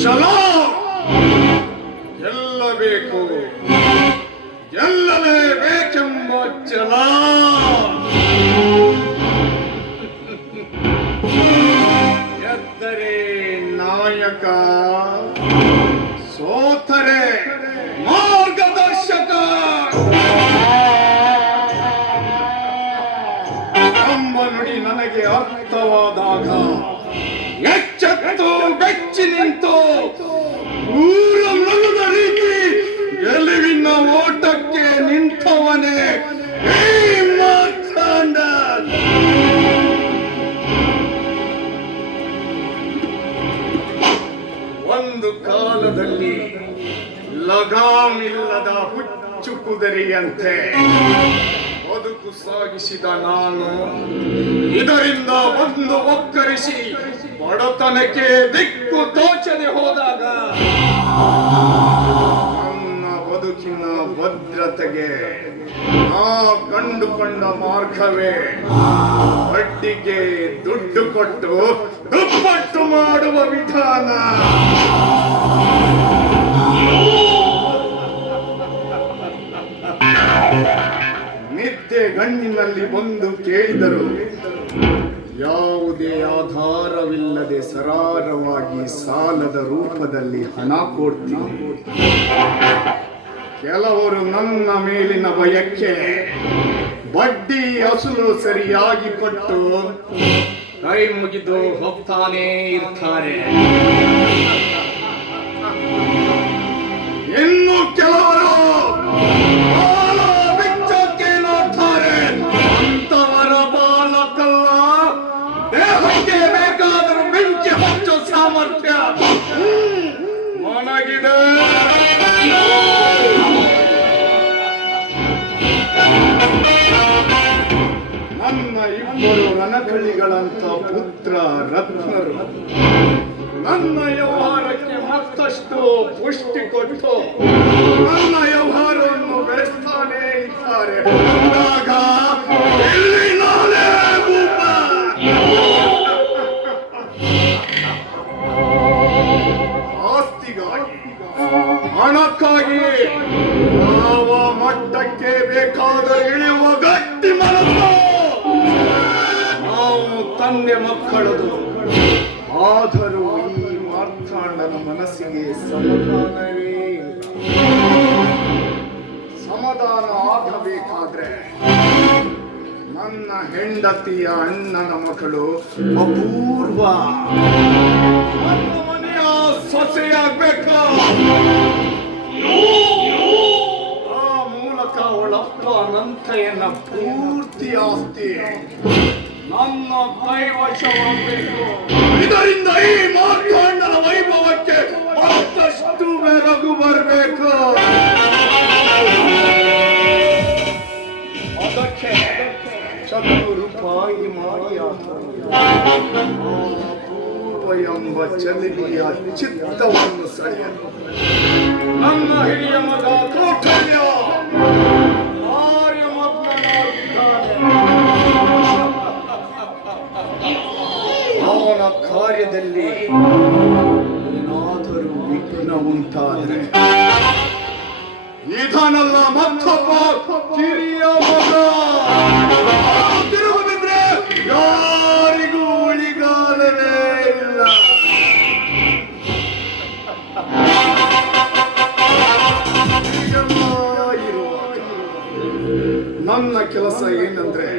ಚಲೋ! ಗೆಲ್ಲಬೇಕು. ಗೆಲ್ಲಲೇಬೇಕೆಂಬ ಚಲ ಎದ್ದರೆ ನಾಯಕ ಸೋತರೆ ಮಾರ್ಗದರ್ಶಕ. ಎಂಬ ನುಡಿ ನನಗೆ ಅರ್ಥವಾದಾಗ ಎಚ್ಚೆತ್ತು ಬೆಚ್ಚಿ ನಿಂತು. ಊರ ಮೃಗದ ರೀತಿ ಗೆಲುವಿನ ಓಟಕ್ಕೆ ನಿಂತವನೇ. ಒಂದು ಕಾಲದಲ್ಲಿ ಲಗಾಮಿಲ್ಲದ ಹುಚ್ಚು ಕುದುರೆಯಂತೆ. ಬದುಕು ಸಾಗಿಸಿದ ನಾನು, ಇದರಿಂದ ಒಂದು ಒಕ್ಕರಿಸಿ ಬಡತನಕ್ಕೆ ದಿಕ್ಕು ತೋಚದೆ ಹೋದಾಗ ನನ್ನ ಬದುಕಿನ ಭದ್ರತೆಗೆ ಆ ಕಂಡುಕೊಂಡ ಮಾರ್ಗವೇ ಬಡ್ಡಿಗೆ ದುಡ್ಡು ಕೊಟ್ಟು ದುಪ್ಪಟ್ಟು ಮಾಡುವ ವಿಧಾನ. ನಿದ್ದೆ ಗಣ್ಣಿನಲ್ಲಿ ಬಂದು ಕೇಳಿದರು, ಯಾವುದೇ ಆಧಾರವಿಲ್ಲದೆ ಸರಾರವಾಗಿ ಸಾಲದ ರೂಪದಲ್ಲಿ ಹಣ ಕೊಡ್ತೀನಿ. ಕೆಲವರು ನನ್ನ ಮೇಲಿನ ಭಯಕ್ಕೆ ಬಡ್ಡಿ ಅಸಲು ಸರಿಯಾಗಿ ಕೊಟ್ಟು ಕೈ ಮುಗಿದು ಹೋಗ್ತಾನೇ ಇರ್ತಾರೆ. ನನ್ನ ಇಬ್ಬರು ರಣಕಳಿಗಳಂತ ಪುತ್ರ ರತ್ನರು. ನನ್ನ ವ್ಯವಹಾರಕ್ಕೆ ಮತ್ತಷ್ಟು ಪುಷ್ಟಿ ಕೊಟ್ಟು ನನ್ನ ವ್ಯವಹಾರವನ್ನು ಬೆಳೆಸ್ತಾನೇ ಇದ್ದಾರೆ. ಬೇಕಾದರೂ ಇಳಿಯುವ ಗಟ್ಟಿ ಮನಸ್ಸು. ನಾವು ತಂದೆ ಮಕ್ಕಳದು. ಆದರೂ ಈ ಮಾರ್ಥಾಂಡನ ಮನಸ್ಸಿಗೆ ಸಮಾಧಾನವೇ ಸಮಾಧಾನ ಆಗಬೇಕಾದ್ರೆ ನನ್ನ ಹೆಂಡತಿಯ ಅಣ್ಣನ ಮಕ್ಕಳು ಅಪೂರ್ವ. ಮನೆಯ ಸೊಸೆಯಾಗ್ಬೇಕು? ಮೂಲಕ ಅವಳಪ್ಪ ಅನಂತಯ್ಯನ ಪೂರ್ತಿ ಆಸ್ತಿ. ನನ್ನ ಕೈವಶವಾಗಬೇಕು ಇದರಿಂದ ಈ ಮಾರ್ತಾಂಡನ ವೈಭವಕ್ಕೆ ಮತ್ತಷ್ಟು ಮೆರಗು ಬರಬೇಕು. ಅದಕ್ಕೆ ಶತ್ರು ರೂಪಾಯಿ ಮಾಡಿ ಎಂಬ ಚಲಿಗೆಯ ಚಿತ್ತವನ್ನು ಸೆಳೆಯಲು. ನನ್ನ ಹಿರಿಯ ಅವನ ಕಾರ್ಯದಲ್ಲಿ ಏನಾದರೂ ವಿಘ್ನ ಉಂಟಾದರೆ ಇದನ್ನಲ್ಲ ಮತ್ತೊಬ್ಬ ಕಿರಿಯ ಮಗ. ತಿರುಗಿ ಬಿದ್ರೆ ಯಾರಿಗೂ ಉಳಿಗಾಲವೇ ಇಲ್ಲ. ನನ್ನ ಕೆಲಸ ಏನಂದ್ರೆ